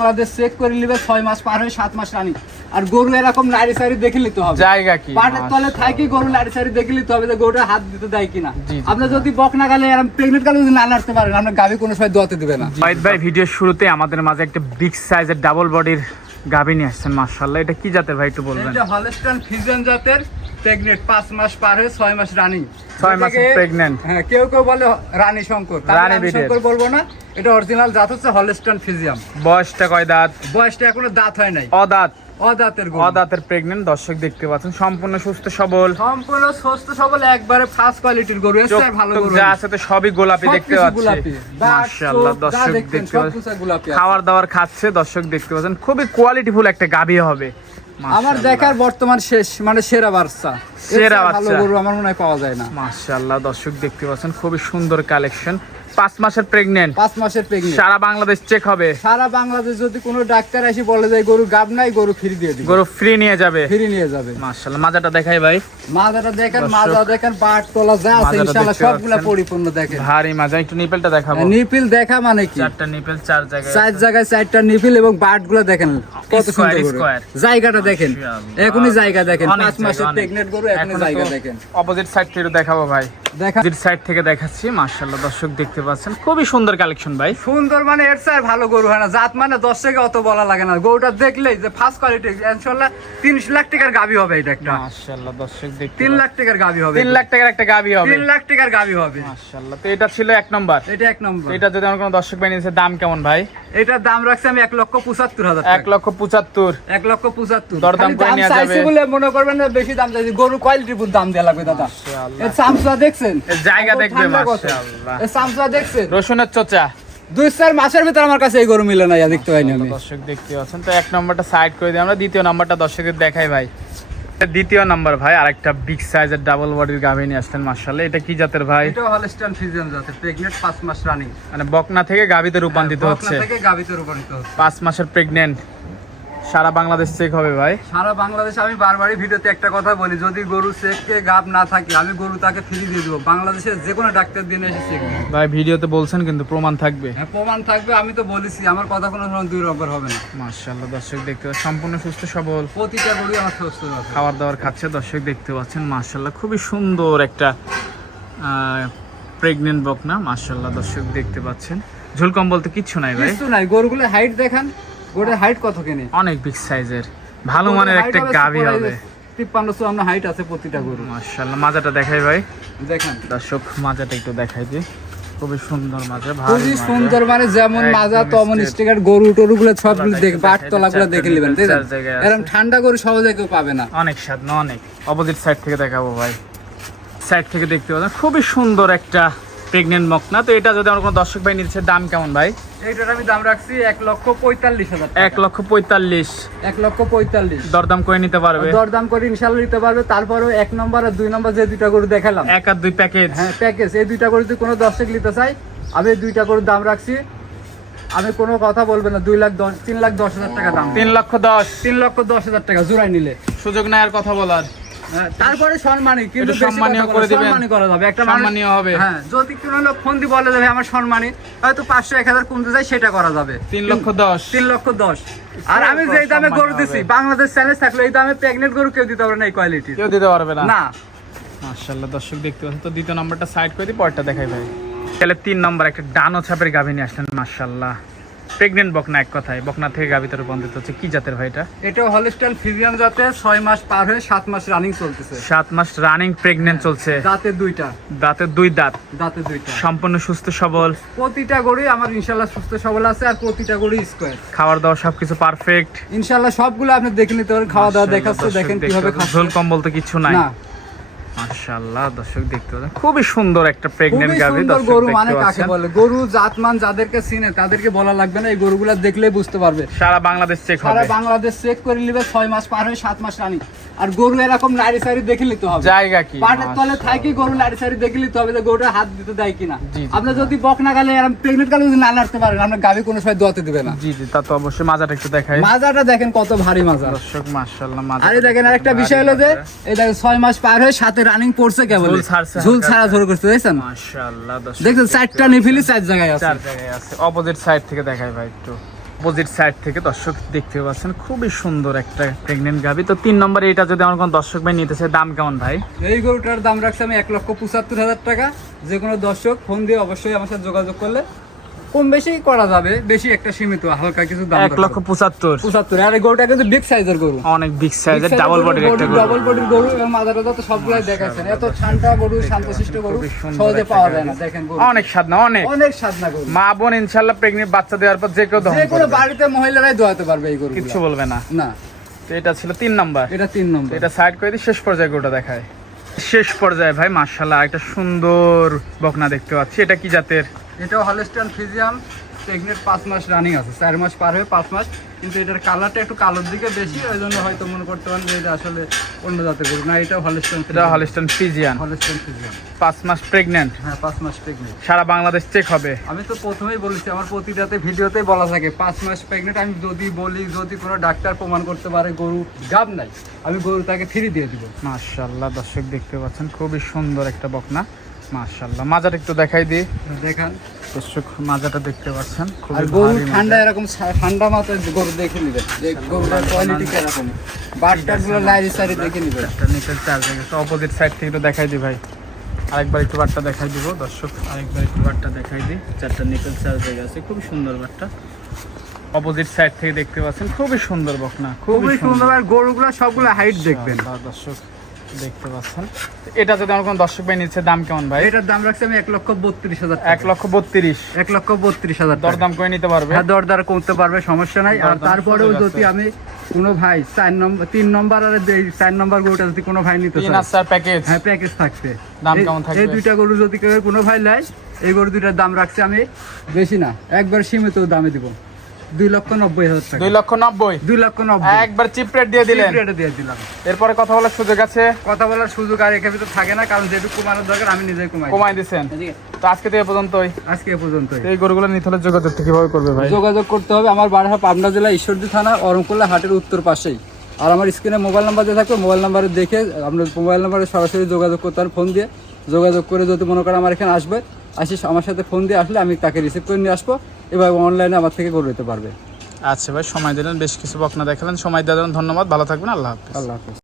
Bangladesh check করে নিবে ছয় মাস পার হয়ে সাত মাস রানি। আর গরু এরকম নাড়ি সারি দেখে নিতে হবে। জায়গা কি? পাটের তলে থাকি গরু নাড়ি সারি দেখে নিতে হবে যে গরুটা হাত দিতে দেয় কিনা। আপনি যদি এরকম প্রেগনেন্ট কালে যদি না নাড়তে পারেন আপনার গাভি কোনো সময় দোয়াতে দিবে না। ভাই ভিডিওর শুরুতে আমাদের মাঝে একটা বিগ সাইজের ডাবল বডির গাভী নিয়ে আসছেন মার্শাল্লাহ এটা কি জাতের ভাই একটু বলবেন? এটা হলস্টাইন ফ্রিজিয়ান জাতের প্রেগনেন্ট পাঁচ মাস পার হয়ে ছয় মাস রানিং ছয় মাস প্রেগনেন্ট হ্যাঁ কেউ কেউ বলে রানী শঙ্কর। রানী। শঙ্কর বলব না এটা অরিজিনাল জাত হচ্ছে হলস্টাইন ফিজিয়াম বয়সটা কয় দাঁত? বয়সটা এখনও দাঁত হয় নাই। অদাঁত। অদাঁতের গরু। অদাঁতের প্রেগনেন্ট দর্শক দেখতে পাচ্ছেন। সম্পূর্ণ সুস্থ সবল। সম্পূর্ণ সুস্থ সবল একবারে ফার্স্ট কোয়ালিটির গরু। এসে ভালো গরু। যা আছে তো সবই গোলাপি দেখতে পাচ্ছি। মাশাআল্লাহ দর্শক দেখতে পাচ্ছেন। খাবার দাবার খাচ্ছে দর্শক দেখতে পাচ্ছেন। খুবই কোয়ালিটিফুল একটা গাভী হবে। আমার দেখার বর্তমান শেষ মানে সেরা বাচ্চা। সেরা বাচ্চা। গরু আমার মনে হয় পাওয়া যায় না। মাশাআল্লাহ দর্শক দেখতে পাচ্ছেন। খুবই সুন্দর কালেকশন পাঁচ মাসের প্রেগনেন্ট পাঁচ মাসের প্রেগনেন্ট সারা বাংলাদেশ চেক হবে। সারা বাংলাদেশ যদি কোনো ডাক্তার এসে বলে যায় গরু গাব নাই গরু ফ্রি দিয়ে দিবে। গরু ফ্রি নিয়ে যাবে। ফ্রি নিয়ে যাবে। মাশাআল্লাহ মাজাটা দেখাই ভাই। মাজাটা দেখেন মাজা দেখেন বাট তোলা যা আছে ইনশাআল্লাহ সবগুলা পরিপূর্ণ দেখেন। ভারী মাজা। একটু নিপেলটা দেখাবো। নিপিল দেখা মানে কি? চারটা নিপেল চার জায়গায় চার জায়গায় চারটা নিপিল এবং বাটগুলো দেখেন কত সুন্দর square। জায়গাটা দেখেন। এখনই জায়গা দেখেন পাঁচ মাসের প্রেগনেন্ট গরু এখনই জায়গা দেখেন। অপোজিট সাইড থেকে দেখাবো ভাই। দেখা সাইড থেকে দেখাচ্ছি মাশাআল্লাহ দর্শক দেখতে পাচ্ছেন। খুবই সুন্দর কালেকশন ভাই। সুন্দর মানে এর চাই ভালো গরু হয় না। জাত মানে দশ থেকে অত বলা লাগে না। গরুটা দেখলেই যে ফার্স্ট কোয়ালিটি ইনশাল্লাহ তিন লাখ টাকার গাবি হবে এটা একটা। মাশাআল্লাহ দর্শক দেখতে তিন লাখ টাকার গাবি হবে তিন লাখ টাকার একটা গাভী হবে। তিন লাখ টাকার গাবি হবে। মাশাআল্লাহ তো এটা ছিল এক নম্বর। এটা এক নম্বর। এটা যদি আমার কোনো দর্শক বাই নিয়েছে দাম কেমন ভাই? এটার দাম রাখছি আমি এক লক্ষ পঁচাত্তর হাজার এক লক্ষ পঁচাত্তর। এক লক্ষ পঁচাত্তর। দরদাম করে দাম যাবে। মনে করবেন না বেশি দাম চাইছি। গরু কোয়ালিটির দাম দেওয়া লাগবে দাদা। চামচা দেখছেন? জায়গা দেখবে, মাশাআল্লাহ। চামচা দেখছেন? রসুনের চোচা। দুই চার মাসের ভিতর আমার কাছে এই গরু মিলে না দেখতে পাইনি আমি। দর্শক দেখতে পাচ্ছেন। তো এক নম্বরটা সাইড করে দিই আমরা দ্বিতীয় নাম্বারটা দর্শকের দেখাই ভাই। দ্বিতীয় নাম্বার ভাই আরেকটা বিগ সাইজের ডাবল বডির গাভী নিয়ে আসলেন মার্শাল্লাহ এটা কি জাতের ভাই? এটা হলস্টাইন ফিজিয়ান জাতের প্রেগনেন্ট পাঁচ মাস রানিং মানে বকনা থেকে গাভীতে রূপান্তরিত হচ্ছে। থেকে গাবিতে রূপান্তরিত হচ্ছে। পাঁচ মাসের প্রেগনেন্ট সারা বাংলাদেশ চেক হবে ভাই। সারা বাংলাদেশে আমি বারবারই ভিডিওতে একটা কথা বলি যদি গরু চেককে গাব না থাকে আমি গরু তাকে ফ্রি দিয়ে দেবো। বাংলাদেশের যে কোনো ডাক্তার দিন এসে চেক ভাই ভিডিওতে বলছেন কিন্তু প্রমাণ থাকবে। হ্যাঁ, প্রমাণ থাকবে আমি তো বলেছি আমার কথা কোনো সময় দুই রকম হবে না। মার্শাল্লাহ দর্শক দেখতে পাচ্ছেন সম্পূর্ণ সুস্থ সবল। প্রতিটা গরুই আমার সুস্থ আছে। খাবার দাবার খাচ্ছে দর্শক দেখতে পাচ্ছেন মার্শাল্লাহ খুবই সুন্দর একটা প্রেগনেন্ট বকনা মার্শাল্লাহ দর্শক দেখতে পাচ্ছেন। ঝুলকম বলতে কিচ্ছু নাই ভাই। কিছু নাই গরুগুলো হাইট দেখান। হাইট কত কেনে? অনেক বিগ সাইজের ভালো মানের একটা হবে তিপ্পান্ন চুয়ান্ন হাইট আছে প্রতিটা গরু মার্শাল্লাহ মাজাটা দেখাই ভাই। দেখেন। দর্শক মাজাটা একটু দেখাই দিই। খুবই সুন্দর মাজা খুবই সুন্দর মানে যেমন মাজা তেমন স্টিকার গরু টরু গুলো দেখগুলো নেবেন ঠিক আছে। এরকম ঠান্ডা গরু সহজে কেউ পাবে না। অনেক স্বাদ না অনেক। অপোজিট সাইড থেকে দেখাবো ভাই। সাইড থেকে দেখতে খুবই সুন্দর একটা প্রেগনেন্ট মক না? তো এটা যদি আমার কোনো দর্শক ভাই নিচ্ছে দাম কেমন ভাই? এইটার আমি দাম রাখছি এক লক্ষ পঁয়তাল্লিশ হাজার এক লক্ষ পঁয়তাল্লিশ। এক লক্ষ পঁয়তাল্লিশ। দরদাম করে নিতে পারবে। দরদাম করে ইনশাল্লাহ নিতে পারবে। তারপরও এক নম্বর আর দুই নম্বর যে দুইটা গরু দেখালাম। এক আর দুই প্যাকেজ হ্যাঁ প্যাকেজ এই দুইটা গরু যদি কোনো দর্শক নিতে চাই আমি এই দুইটা গরুর দাম রাখছি। আমি কোনো কথা বলব না। দুই লাখ দশ তিন লাখ দশ হাজার টাকা দাম। তিন লক্ষ দশ। তিন লক্ষ দশ হাজার টাকা জোড়াই নিলে। সুযোগ নাই আর কথা বলার। তারপরে সম্মানী কিন্তু সম্মানীয় করে দিবেন। সম্মানী করা যাবে। একটা সম্মানীয় হবে। হ্যাঁ যদি কোনো লোক ফোন দিয়ে বলে দেবে আমার সম্মানী হয়তো পাঁচশো এক হাজার কমতে যায় সেটা করা যাবে। তিন লক্ষ দশ। তিন লক্ষ দশ। আর আমি যেই দামে গরু দিছি বাংলাদেশ চ্যালেঞ্জ থাকলে এই দামে প্রেগনেন্ট গরু কেউ দিতে পারবে না এই কোয়ালিটি কেউ দিতে পারবে না। না। মার্শাল্লাহ দর্শক দেখতে পাচ্ছেন তো দ্বিতীয় নাম্বারটা সাইড করে দিই পরটা দেখাই ভাই। তাহলে তিন নম্বর একটা ডানো ছাপের গাভী নিয়ে আসলেন মার্শাল্লাহ প্রেগনেন্ট বকনা এক কথায় বকনা থেকে গাভীতে রূপান্তরিত হচ্ছে। কি জাতের ভাই এটা? এটা হলিস্টাইল ফিজিয়ান জাতে ছয় মাস পার হয়ে সাত মাস রানিং চলতেছে। সাত মাস রানিং প্রেগনেন্ট চলছে। দাঁতে দুইটা। দাঁতের দুই দাঁত। দাঁতে দুইটা। সম্পূর্ণ সুস্থ সবল। প্রতিটা গরুই আমার ইনশাল্লাহ সুস্থ সবল আছে আর প্রতিটা গরুই স্কোয়ার খাবার দাবার সবকিছু পারফেক্ট ইনশাল্লাহ সবগুলো আপনি দেখে নিতে পারেন খাওয়া দাওয়া দেখাচ্ছে দেখেন কীভাবে ঝোল কম বলতে কিছু নাই। না। মাশাআল্লাহ দর্শক দেখতে পাচ্ছেন খুবই সুন্দর একটা প্রেগনেন্ট খুবই দর্শক গরু মানে কাকে বলে? গরু জাতমান যাদেরকে চিনে তাদেরকে বলা লাগবে না এই গরুগুলা দেখলেই বুঝতে পারবে। সারা বাংলাদেশ চেক সারা বাংলাদেশ চেক করে নিবে ছয় মাস পার হয়ে সাত মাস রানি। আর গরু এরকম দেখে নিতে হবে। জায়গা কি? পাটের তলে থাকি গরু দেখে নিতে হবে যে গরুটা হাত দিতে দেয় কিনা। আপনি যদি বক না গেলে এরকম প্রেগনেন্ট কালে যদি না নাড়তে পারেন আপনার কোনো সময় দোয়াতে দিবে না। জি জি তা তো অবশ্যই মাজাটা একটু দেখাই। মাজাটা দেখেন কত ভারী মাজা দর্শক মাশাআল্লাহ মাজা আরে দেখেন আরেকটা বিষয় হলো যে এই দেখেন ছয় মাস পার হয়ে সাথে রানিং পড়ছে কেবল ঝুল। ছাড়া করছে দেখছেন? মাশাআল্লাহ দর্শক দেখছেন চারটা নিফিলি চার জায়গায় আছে। চার জায়গায় আছে। অপোজিট সাইড থেকে দেখাই ভাই একটু। অপোজিট সাইড থেকে দর্শক দেখতে পাচ্ছেন খুবই সুন্দর একটা প্রেগনেন্ট গাভি। তো তিন নম্বরে এটা যদি আমার কোনো দর্শক ভাই নিতে চায় দাম কেমন ভাই? এই গরুটার দাম রাখছি আমি এক লক্ষ পঁচাত্তর হাজার টাকা। যে কোনো দর্শক ফোন দিয়ে অবশ্যই আমার সাথে যোগাযোগ করলে কম বেশি করা যাবে বেশি একটা সীমিত হালকা কিছু দাম এক লক্ষ পঁচাত্তর। পঁচাত্তর। আর এই গরুটা কিন্তু বিগ সাইজের গরু। অনেক বিগ সাইজের ডাবল বডির একটা গরু ডাবল বডির গরু। এবং তো সবগুলাই দেখাচ্ছেন এত গরু শান্তশিষ্ট গরু সহজে পাওয়া যায় না দেখেন গরু অনেক স্বাদ না অনেক। অনেক সাধনা গরু। মা বোন বাচ্চা দেওয়ার পর যে কেউ যে কোনো বাড়িতে মহিলারাই দোয়াতে পারবে এই গরু কিচ্ছু বলবে না। না। তো এটা ছিল তিন নাম্বার। এটা তিন নম্বর। এটা সাইড করে দিয়ে শেষ পর্যায়ে গরুটা দেখায় শেষ পর্যায়ে ভাই মার্শাল্লাহ একটা সুন্দর বকনা দেখতে পাচ্ছি। এটা কি জাতের? এটাও হলস্টান ফিজিয়াম প্রেগনেন্ট পাঁচ মাস রানিং আছে চার মাস পার হয়ে পাঁচ মাস কিন্তু এটার কালারটা একটু কালোর দিকে বেশি ওই জন্য হয়তো মনে করতে পারেন যে এটা আসলে অন্য জাতের গরু। না এটাও হলস্টান এটা হলিস্টন ফিজিয়ান হলস্টান ফিজিয়াম পাঁচ মাস প্রেগনেন্ট হ্যাঁ পাঁচ মাস প্রেগনেন্ট সারা বাংলাদেশ চেক হবে। আমি তো প্রথমেই বলেছি আমার প্রতিটাতে ভিডিওতেই বলা থাকে পাঁচ মাস প্রেগনেন্ট আমি যদি বলি যদি কোনো ডাক্তার প্রমাণ করতে পারে গরু গাব নাই আমি গরু তাকে ফ্রি দিয়ে দিব। মার্শাল্লাহ দর্শক দেখতে পাচ্ছেন খুবই সুন্দর একটা বকনা। মাজাটা একটু দেখাই দিই। দেখান। দর্শক মাজাটা দেখতে পাচ্ছেন। আর গরু ঠান্ডা এরকম ঠান্ডা গরু দেখে নিবেন। যে গরুটার কোয়ালিটি কীরকম। বাটটার লাইরি সাইডে দেখে নিবেন। একটা নিচের চার্জ গেছে অপোজিট সাইড থেকে একটু দেখাই দিই ভাই। আরেকবার একটু বারটা দেখাই দিব দর্শক। আরেকবার একটু বারটা দেখাই দিই। চারটা নিকেল চার্জ হয়ে গেছে খুবই সুন্দর বারটা অপোজিট সাইড থেকে দেখতে পাচ্ছেন। খুবই সুন্দর বকনা। খুবই সুন্দর। আর গরুগুলো সবগুলো হাইট দেখবেন। দর্শক। দেখতে পাচ্ছেন। এটা যদি আমার কোনো দর্শক ভাই নিচ্ছে দাম কেমন ভাই? এটার দাম রাখছি আমি এক লক্ষ বত্রিশ হাজার এক লক্ষ বত্রিশ। এক লক্ষ বত্রিশ হাজার দরদাম করে নিতে পারবে। হ্যাঁ দরদার করতে পারবে সমস্যা নাই। আর তারপরেও যদি আমি কোনো ভাই চার নম্বর তিন নম্বর আর এই চার নম্বর গরুটা যদি কোনো ভাই নিতে চায়। প্যাকেজ হ্যাঁ প্যাকেজ থাকবে দাম কেমন থাকবে? এই দুইটা গরু যদি কোনো ভাই নেয় এই গরু দুইটার দাম রাখছি আমি বেশি না। একবার সীমিত দামে দিব। দুই লক্ষ নব্বই হাজার টাকা। দুই লক্ষ নব্বই? দুই লক্ষ নব্বই। একবার চিপ রেট দিয়ে দিলেন। Cheap দিয়ে দিলাম। এরপরে কথা বলার সুযোগ আছে? কথা বলার সুযোগ আর এখানে তো থাকে না কারণ যেটুকু কমানোর দরকার আমি নিজেই কমাই কমাই দিচ্ছেন তো আজকে তো এ পর্যন্তই। আজকে এ পর্যন্তই। এই গরুগুলো নিতে হলে যোগাযোগ কীভাবে করবে ভাই? যোগাযোগ করতে হবে আমার বাড়ি পাবনা জেলা ঈশ্বরদী থানা অরমকুল্লা হাটের উত্তর পাশেই। আর আমার স্ক্রিনে মোবাইল নাম্বার দিয়ে থাকবে মোবাইল নাম্বারে দেখে আপনার মোবাইল নাম্বারে সরাসরি যোগাযোগ করতে হবে ফোন দিয়ে। যোগাযোগ করে যদি মনে করেন আমার এখানে আসবে আসি আমার সাথে ফোন দিয়ে আসলে আমি তাকে রিসিভ করে নিয়ে আসব। এভাবে অনলাইনে আমার থেকে গড়ে নিতে পারবে। আচ্ছা ভাই সময় দিলেন বেশ কিছু বকনা দেখালেন। সময় দেওয়ার জন্য ধন্যবাদ ভালো থাকবেন আল্লাহ হাফিজ। আল্লাহ হাফিজ।